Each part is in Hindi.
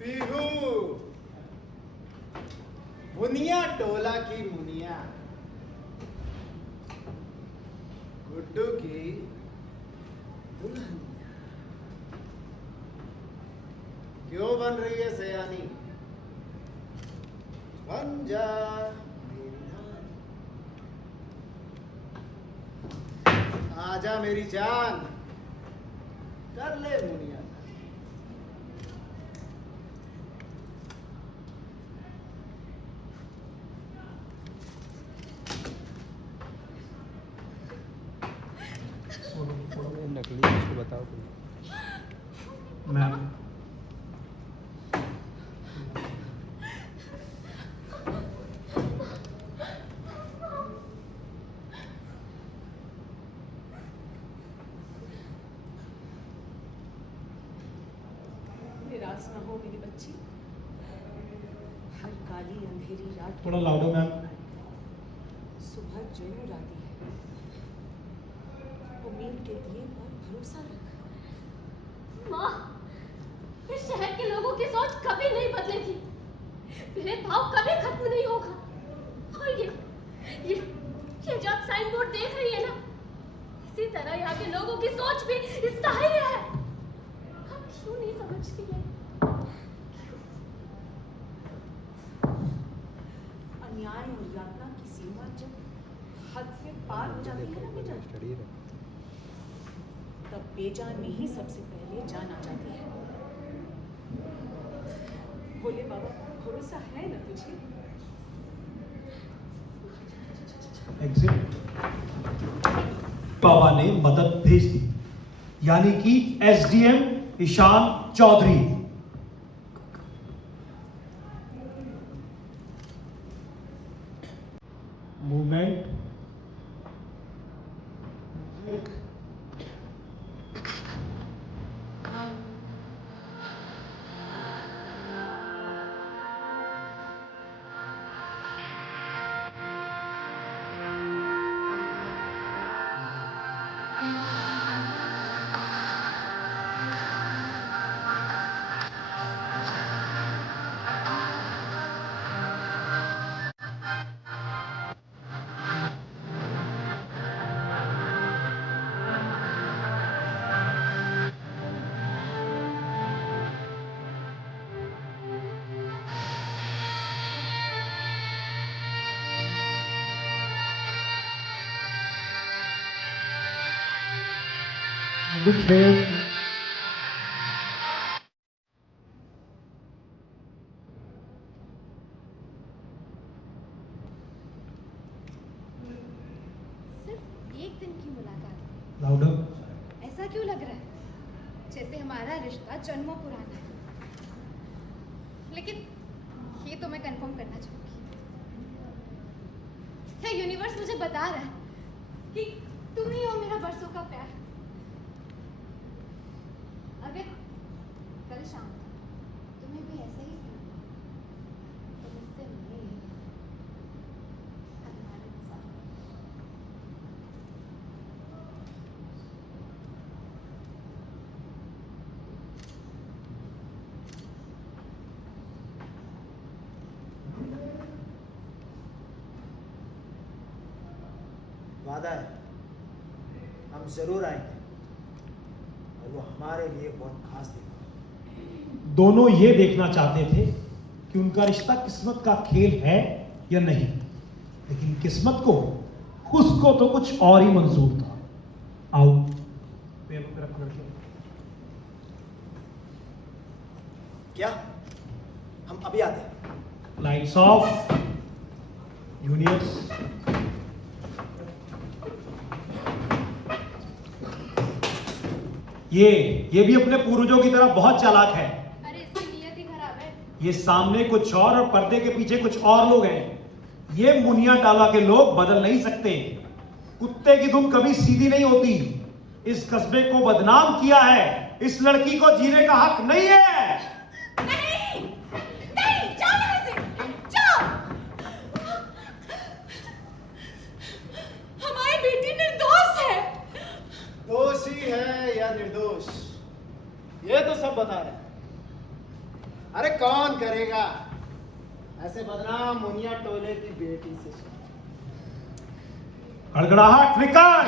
पीहू मुनिया टोला की मुनिया गुड्डू की दुल्हनिया क्यों बन रही है सयानी? बन जा मेरी रानी, आजा मेरी जान, कर ले मुनिया। नकली इसको बताओ मैम निराश ना हो मेरी बच्ची। हर काली अंधेरी रात थोड़ा लाउडर मैम। सुबह जरूर आती है। उम्मीद के दिए पर भरोसा रख। माँ, इस शहर के लोगों की सोच कभी नहीं बदलेगी, भेदभाव कभी खत्म नहीं होगा। और ये जो आप साइन बोर्ड देख रही है ना, इसी तरह यहाँ के लोगों की सोच भी स्थायी है। आप क्यों नहीं समझती है? अन्याय और यातना की सीमा जब हद से पार हो जाती है ना बेटा, स्टडी है। तब बेजान में ही सबसे पहले जान आ जाती है। भोले बाबा भरोसा है ना तुझे? एग्जिट। बाबा ने मदद भेज दी, यानी कि एसडीएम ईशान चौधरी। मूवमेंट सिर्फ एक दिन की मुलाकात, लाउडर। ऐसा क्यों लग रहा है जैसे हमारा रिश्ता जन्मों पुराना है? लेकिन ये तो मैं कंफर्म करना चाहूंगी, क्या यूनिवर्स मुझे बता रहा है कि तुम ही हो मेरा बरसों का प्यार? अगर कल शाम तुम्हें भी ऐसा ही फील हुआ तो मुझसे मिले हमारे साथ। वादा है, हम जरूर आएंगे और वो हमारे लिए बहुत खास दिन होगा। दोनों ये देखना चाहते थे कि उनका रिश्ता किस्मत का खेल है या नहीं, लेकिन किस्मत को उसको तो कुछ और ही मंजूर था। आओ पेपर पकड़ के। क्या हम अभी आते हैं? Lights off juniors. ये भी अपने पूर्वजों की तरह बहुत चालाक है। अरे इसकी नीयत ही खराब है। ये सामने कुछ और पर्दे के पीछे कुछ और लोग हैं। ये मुनिया टाला के लोग बदल नहीं सकते। कुत्ते की धुन कभी सीधी नहीं होती। इस कस्बे को बदनाम किया है, इस लड़की को जीने का हक नहीं है। नहीं, नहीं, जाओ यहाँ से, जाओ। हमारी बेटी निर्दोष है। दोषी है या निर्दोष, ये तो सब बता रहे हैं। अरे कौन करेगा ऐसे बदनाम मुनिया टोले की बेटी से शादी? गड़गड़ाहट फ्लिकर।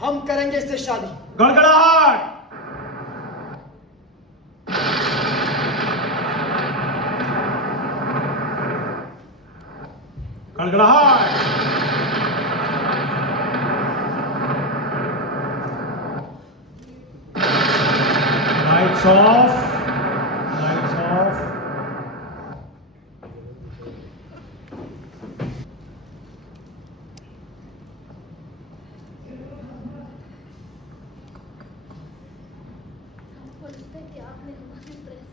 हम करेंगे इससे शादी। गड़गड़ाहट। गड़गड़ाहट। Lights off. Lights off. हमको लगता है कि आपने हमारी प्रेस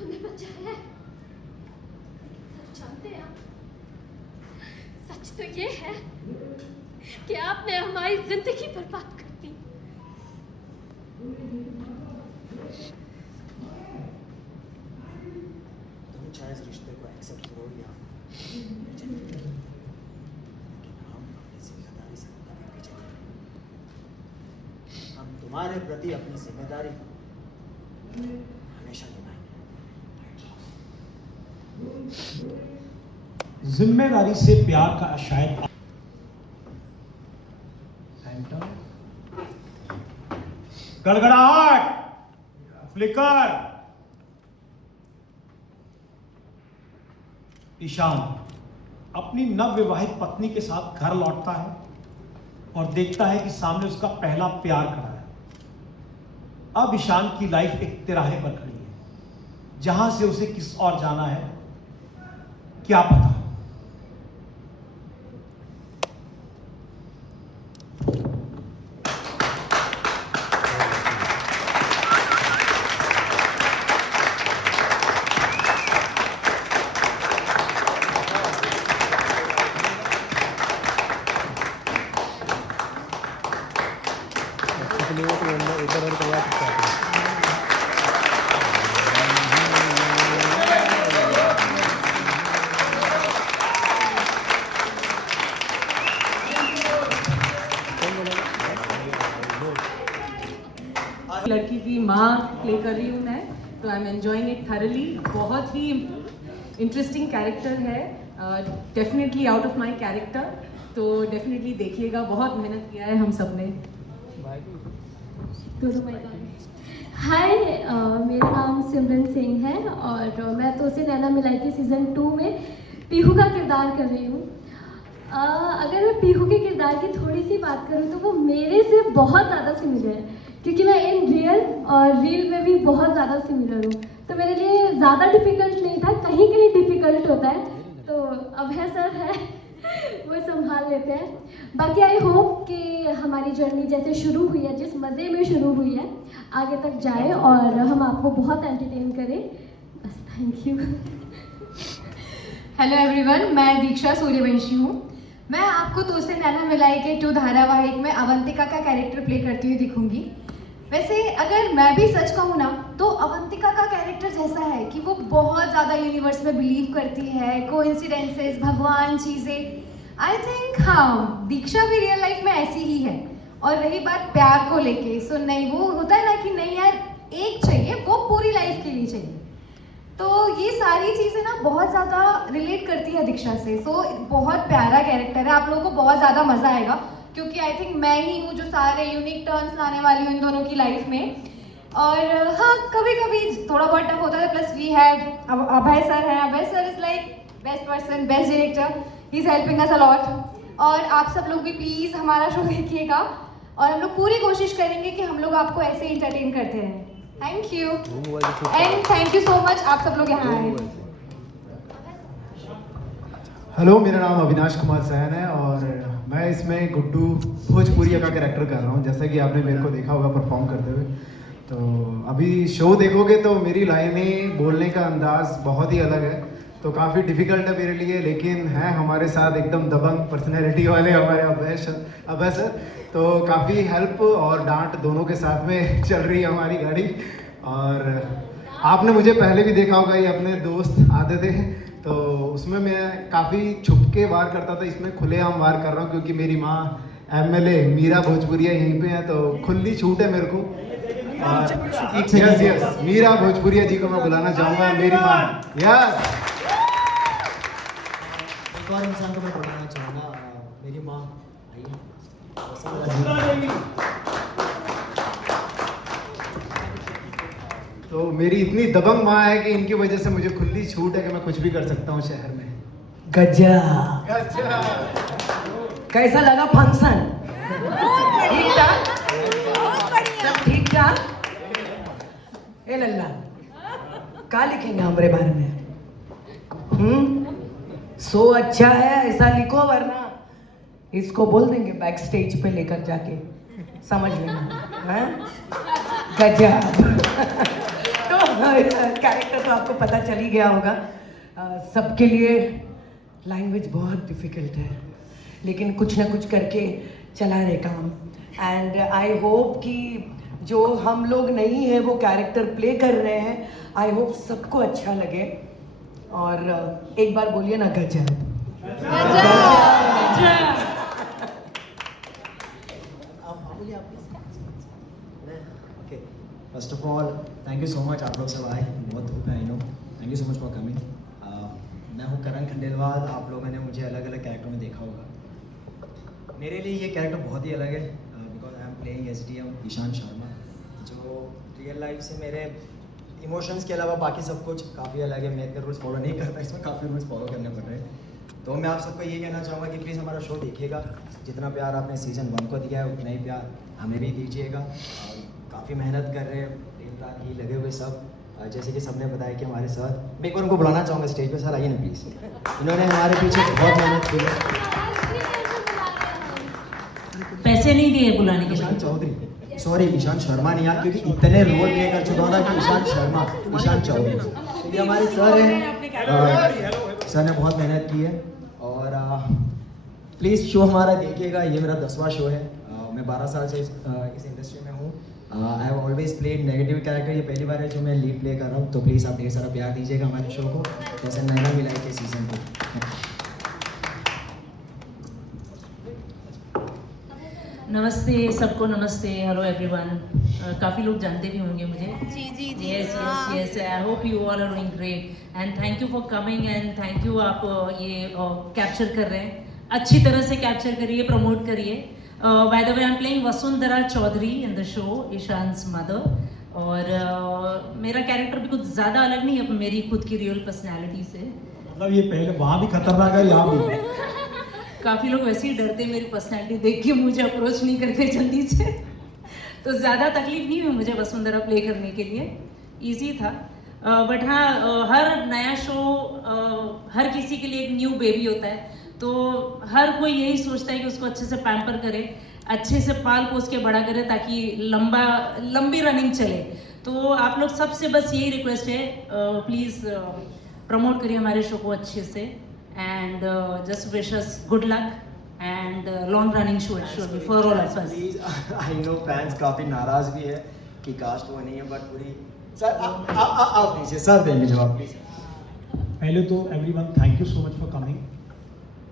हमें बचाया है। सच जानते हैं आप? सच तो ये है कि आपने हमारी जिंदगी बर्बाद कर दी। तुम चाहे इस रिश्ते को एक्सेप्ट करो या रिजेक्ट करो, लेकिन हम अपनी जिम्मेदारी से कभी पीछे नहीं हटेंगे। हम तुम्हारे प्रति अपनी जिम्मेदारी हमेशा निभाएंगे। जिम्मेदारी से प्यार का शायद गड़गड़ाहट। फ्लिकर। ईशान अपनी नवविवाहित पत्नी के साथ घर लौटता है और देखता है कि सामने उसका पहला प्यार खड़ा है। अब ईशान की लाइफ एक तिराहे पर खड़ी है, जहां से उसे किस और जाना है क्या पता। इसलिए तो अंदर इधर उधर करवा सकता है। लड़की की माँ प्ले कर रही हूँ मैं, तो I am enjoying it thoroughly. बहुत ही इंटरेस्टिंग कैरेक्टर है, definitely out of my character, तो डेफिनेटली देखिएगा। बहुत मेहनत किया है हम सब ने। हाय, मेरा नाम सिमरन सिंह है और मैं तो से नैना मिलाई के सीज़न 2 में पीहू का किरदार कर रही हूँ। अगर मैं पीहू के किरदार की थोड़ी सी बात करूँ तो वो मेरे से बहुत ज़्यादा सिमिलर है, क्योंकि मैं इन रियल और रील में भी बहुत ज़्यादा सिमिलर हूँ। तो मेरे लिए ज़्यादा डिफ़िकल्ट नहीं था, कहीं कहीं डिफ़िकल्ट होता है, तो अभय सर है वो संभाल लेते हैं। बाकी आई होप कि हमारी जर्नी जैसे शुरू हुई है, जिस मज़े में शुरू हुई है, आगे तक जाए और हम आपको बहुत एंटरटेन करें। बस, थैंक यू। हेलो एवरीवन, मैं दीक्षा सूर्यवंशी हूँ। मैं आपको तो से नैना मिलाई के 2 धारावाहिक में अवंतिका का कैरेक्टर प्ले करती हुई दिखूंगी। वैसे अगर मैं भी सच कहूँ ना, तो अवंतिका का कैरेक्टर जैसा है कि वो बहुत ज़्यादा यूनिवर्स में बिलीव करती है, कोइंसिडेंसेस, भगवान, चीज़ें। आई थिंक हाँ, दीक्षा भी रियल लाइफ में ऐसी ही है। और रही बात प्यार को लेके, सो नहीं, वो होता है ना कि नहीं यार, एक चाहिए, वो पूरी लाइफ के लिए चाहिए। तो ये सारी चीज़ें ना बहुत ज़्यादा रिलेट करती है दीक्षा से। सो बहुत प्यारा कैरेक्टर है, आप लोगों को बहुत ज़्यादा मज़ा आएगा, क्योंकि आई थिंक मैं ही हूँ जो सारे यूनिक टर्न्स लाने वाली हूँ इन दोनों की लाइफ में। और हाँ, कभी कभी थोड़ा बहुत टफ होता है। Plus we have Abhay sir हैं। अभय sir is like best person, best director, he is helping us a lot. और आप सब लोग भी प्लीज़ हमारा शो देखिएगा, और हम लोग पूरी कोशिश करेंगे कि हम लोग आपको ऐसे इंटरटेन करते रहें। Thank you and thank you so much, आप सब लोग यहाँ आए। हेलो, मेरा नाम अविनाश कुमार सहन है और मैं इसमें गुड्डू भोजपुरिया का कैरेक्टर कर रहा हूँ, जैसा कि आपने मेरे को देखा होगा परफॉर्म करते हुए। तो अभी शो देखोगे तो मेरी लाइनें, बोलने का अंदाज बहुत ही अलग है, तो काफ़ी डिफिकल्ट है मेरे लिए, लेकिन है हमारे साथ एकदम दबंग पर्सनैलिटी वाले हमारे अभय सर, तो काफ़ी हेल्प और डांट दोनों के साथ में चल रही है हमारी गाड़ी। और आपने मुझे पहले भी देखा होगा, ये अपने दोस्त आते थे, तो उसमें मैं काफ़ी छुप के वार करता था, इसमें खुलेआम वार कर रहा हूँ क्योंकि मेरी माँ MLA मीरा भोजपुरिया यहीं पे है, तो खुली छूट है मेरे को। यस मीरा भोजपुरिया जी को मैं बुलाना चाहूँगा, मेरी माँ। यस एक और इंसान को मैं बुलाना चाहूँगा, मेरी माँ। आइए। तो मेरी इतनी दबंग माँ है कि इनकी वजह से मुझे खुली छूट है कि मैं कुछ भी कर सकता हूँ शहर में। गजब, कैसा लगा फंक्शन? ठीक ठाक, सब ठीक ठाक। ए लल्ला, क्या लिखेंगे हमारे बारे में? सो अच्छा है ऐसा लिखो, वरना इसको बोल देंगे बैक स्टेज पे लेकर जाके, समझ लेना है। गजब। तो कैरेक्टर तो आपको पता चल ही गया होगा। सबके लिए लैंग्वेज बहुत डिफिकल्ट है, लेकिन कुछ ना कुछ करके चला रहे काम। एंड आई होप कि जो हम लोग नहीं है वो कैरेक्टर प्ले कर रहे हैं, आई होप सबको अच्छा लगे। और एक बार बोलिए ना, गजब। Okay, first of all thank you so much, आप लोग सब आए, बहुत धूप है, I know. Thank you so much for coming. मैं हूँ करण खंडेलवाल, आप लोगों ने मुझे अलग अलग कैरेक्टर में देखा होगा। मेरे लिए ये कैरेक्टर बहुत ही अलग है because I am playing SDM Ishan Sharma, जो रियल लाइफ से मेरे इमोशंस के अलावा बाकी सब कुछ काफ़ी अलग है। मैं इतने रूल्स फॉलो नहीं करता, इसमें काफ़ी रूल्स फॉलो करने पड़ रहे हैं। तो मैं आप सबको ये कहना चाहूँगा कि प्लीज़ हमारा शो देखिएगा। जितना प्यार आपने सीज़न 1 को दिया है उतना ही प्यार हमें भी दीजिएगा। काफ़ी मेहनत कर रहे हैं, दिन रात ही लगे हुए सब। जैसे कि सबने बताया कि हमारे सर, मैं एक बार उनको बुलाना चाहूँगा स्टेज पे। सर आइए ना प्लीज़, इन्होंने हमारे पीछे बहुत मेहनत की है। पैसे नहीं दिए बुलाने के। ईशान चौधरी, सॉरी ईशान शर्मा नहीं यार, क्योंकि इतने रोल प्ले कर चुका था कि ईशान शर्मा, ईशान चौधरी। तो ये हमारे सर हैं, सर ने बहुत मेहनत की है। और प्लीज़ शो हमारा देखिएगा। ये मेरा 10वां शो है। मैं 12 साल से इस इंडस्ट्री में हूँ। I have always played negative character, ये पहली बार है जो मैं लीड प्ले कर रहा हूँ। तो प्लीज़ आप ढेर सारा प्यार दीजिएगा हमारे शो को, जैसे नैना मिलाई के सीज़न को। नमस्ते सबको, नमस्ते, हेलो एवरीवन। काफ़ी लोग जानते भी होंगे मुझे। जी। Yes, I hope you all are doing great and thank you for coming and thank you. आप ये कैप्चर कर रहे हैं, अच्छी तरह से कैप्चर करिए, प्रमोट करिए। By the way I am playing Vasundhara Chaudhary in the show, Ishaan's mother. और मेरा कैरेक्टर भी कुछ ज़्यादा अलग नहीं है मेरी खुद की रियल पर्सनैलिटी से। मतलब ये पहले वहाँ भी खतरनाक है, यहाँ भी। काफ़ी लोग वैसे ही डरते मेरी पर्सनैलिटी देख के, मुझे अप्रोच नहीं करते जल्दी से। तो ज़्यादा तकलीफ नहीं हुई मुझे वसुंधरा प्ले करने के लिए, इजी था। बट हाँ, हर नया शो हर किसी के लिए एक न्यू बेबी होता है। तो हर कोई यही सोचता है कि उसको अच्छे से पैम्पर करे, अच्छे से पाल पोस के बड़ा करे ताकि लंबी रनिंग चले। तो आप लोग सबसे बस यही रिक्वेस्ट है, प्लीज़ प्रमोट करिए हमारे शो को अच्छे से। And just wish us good luck and long running show for all of us. Please, I know fans काफी नाराज भी है कि कास्ट वो नहीं है, बट पूरी सर आप नीचे सर देंगे जवाब प्लीज। पहले तो everyone thank you so much for coming.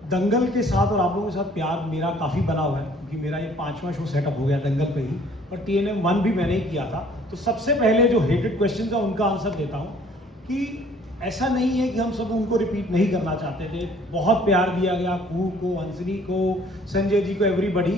Dangal के साथ और आप लोगों के साथ प्यार मेरा काफ़ी बना हुआ है, क्योंकि मेरा ये 5वां शो सेटअप हो गया दंगल पे ही, और TNM 1 भी मैंने ही किया था। तो सबसे पहले जो हेटेड क्वेश्चन था उनका आंसर देता हूँ कि ऐसा नहीं है कि हम सब उनको रिपीट नहीं करना चाहते थे। बहुत प्यार दिया गया कू को, हंसनी को, संजय जी को, एवरीबडी।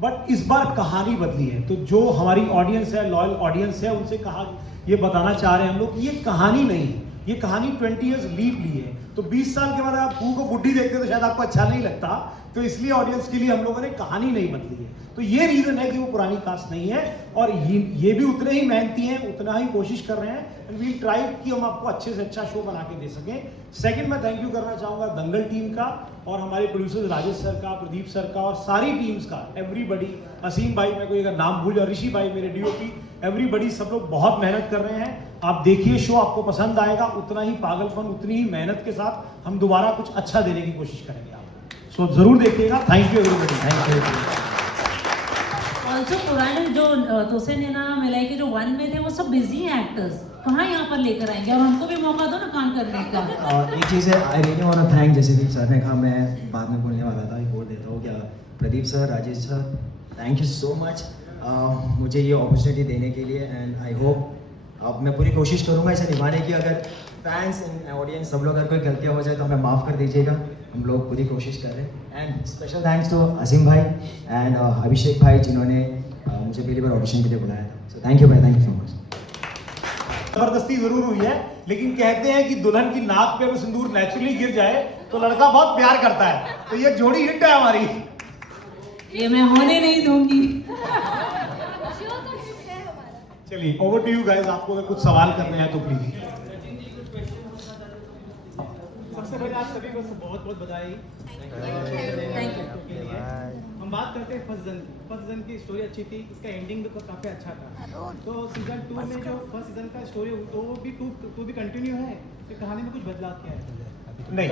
बट इस बार कहानी बदली है। तो जो हमारी ऑडियंस है, लॉयल ऑडियंस है, उनसे कहा ये बताना चाह रहे हैं हम लोग कि ये कहानी नहीं है, ये कहानी 20 ईयर्स लीव ली है। तो 20 साल के बाद आप कू को बुढ़ी देखते तो शायद आपको अच्छा नहीं लगता। तो इसलिए ऑडियंस के लिए हम लोगों ने कहानी नहीं बदली है। तो ये रीज़न है कि वो पुरानी कास्ट नहीं है, और ये भी उतने ही मेहनती हैं, उतना ही कोशिश कर रहे हैं। एंड वी ट्राई कि हम आपको अच्छे से अच्छा शो बना के दे सकें। सेकंड, मैं थैंक यू करना चाहूँगा दंगल टीम का, और हमारे प्रोड्यूसर्स राजेश सर का, प्रदीप सर का, और सारी टीम्स का, एवरीबडी। असीम भाई, मैं कोई अगर नाम भूल जाए, ऋषि भाई मेरे DOP, एवरीबडी, सब लोग बहुत मेहनत कर रहे हैं। आप देखिए शो, आपको पसंद आएगा। उतना ही पागलपन, उतनी ही मेहनत के साथ हम दोबारा कुछ अच्छा देने की कोशिश करेंगे आपको। सो जरूर देखिएगा। Thank you everybody, thank you. Also पुराने जो तोसे नैना मिलाई के जो 1 में थे वो सब बिजी हैं एक्टर्स, कहाँ यहाँ पर लेकर आएंगे? और हमको भी मौका दो ना काम करने का। एक चीज़ है, I really want to thank, जैसे कि सर ने कहा, मैं बाद में बोलने वाला था, बोल देता हूँ क्या, Pradeep sir, Rajesh sir, thank you so much मुझे ये अपॉर्चुनिटी देने के लिए। एंड आई होप अब मैं पूरी कोशिश करूँगा इसे निभाने की। अगर फैंस एंड ऑडियंस सब लोग अगर कोई गलतियाँ हो जाए तो हमें माफ़ कर दीजिएगा, हम लोग पूरी कोशिश कर रहे हैं। एंड स्पेशल थैंक्स टू असीम भाई एंड अभिषेक भाई जिन्होंने मुझे पहली बार ऑडिशन के लिए बुलाया था। सो थैंक यू भाई, थैंक यू सो मच। जबरदस्ती जरूर हुई है, लेकिन कहते हैं कि दुल्हन की नाक पे अगर सिंदूर नेचुरली गिर जाए तो लड़का बहुत प्यार करता है, तो ये जोड़ी हिट है हमारी। ये मैं होने नहीं दूंगी। चलिए ओवर टू यू गाइस, आपको अगर कुछ सवाल करने हैं तो प्लीज। सबसे पहले आप सभी को बहुत बहुत बधाई। Thank you. हम बात करते हैं फर्स्ट सीजन की स्टोरी अच्छी थी, इसका एंडिंग भी काफ़ी अच्छा था। तो सीजन 2 में जो फर्स्ट सीजन का स्टोरी तो वो भी टू भी कंटिन्यू है, तो कहानी में कुछ बदलाव किया है? नहीं,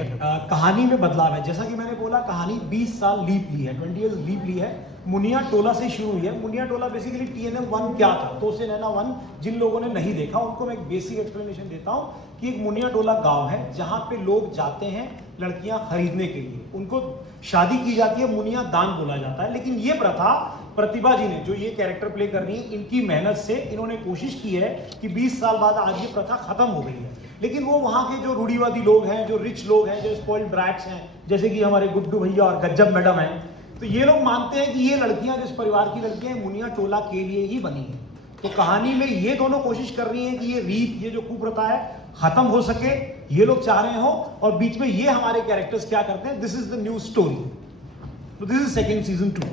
कहानी में बदलाव है। जैसा कि मैंने बोला, कहानी 20 साल लीप ली है, 20 इयर्स लीप ली है। मुनिया टोला से शुरू हुई है। मुनिया टोला बेसिकली TNM 1 क्या था, तोसे नैना 1 जिन लोगों ने नहीं देखा उनको मैं एक बेसिक एक्सप्लेनेशन देता हूँ कि एक मुनिया टोला गांव है जहाँ पे लोग जाते हैं लड़कियां खरीदने के लिए, उनको शादी की जाती है, मुनिया दान बोला जाता है। लेकिन ये प्रथा प्रतिभा जी ने, जो ये कैरेक्टर प्ले कर रही है, इनकी मेहनत से इन्होंने कोशिश की है कि 20 साल बाद आज ये प्रथा खत्म हो गई है। लेकिन वो वहाँ के जो रूढ़िवादी लोग हैं, जो रिच लोग हैं, जो स्पॉइल्ड ब्रैट्स हैं, जैसे कि हमारे गुड्डू भैया और गज्जब मैडम हैं, तो ये लोग मानते हैं कि ये लड़कियां जिस परिवार की लड़कियां मुनिया टोला के लिए ही बनी है। तो कहानी में ये दोनों कोशिश कर रही हैं कि ये रीत, ये जो कुप्रथा है, खत्म हो सके, ये लोग चाह रहे हो। और बीच में ये हमारे कैरेक्टर्स क्या करते हैं, this is the new story. तो दिस इज सेकेंड सीजन 2।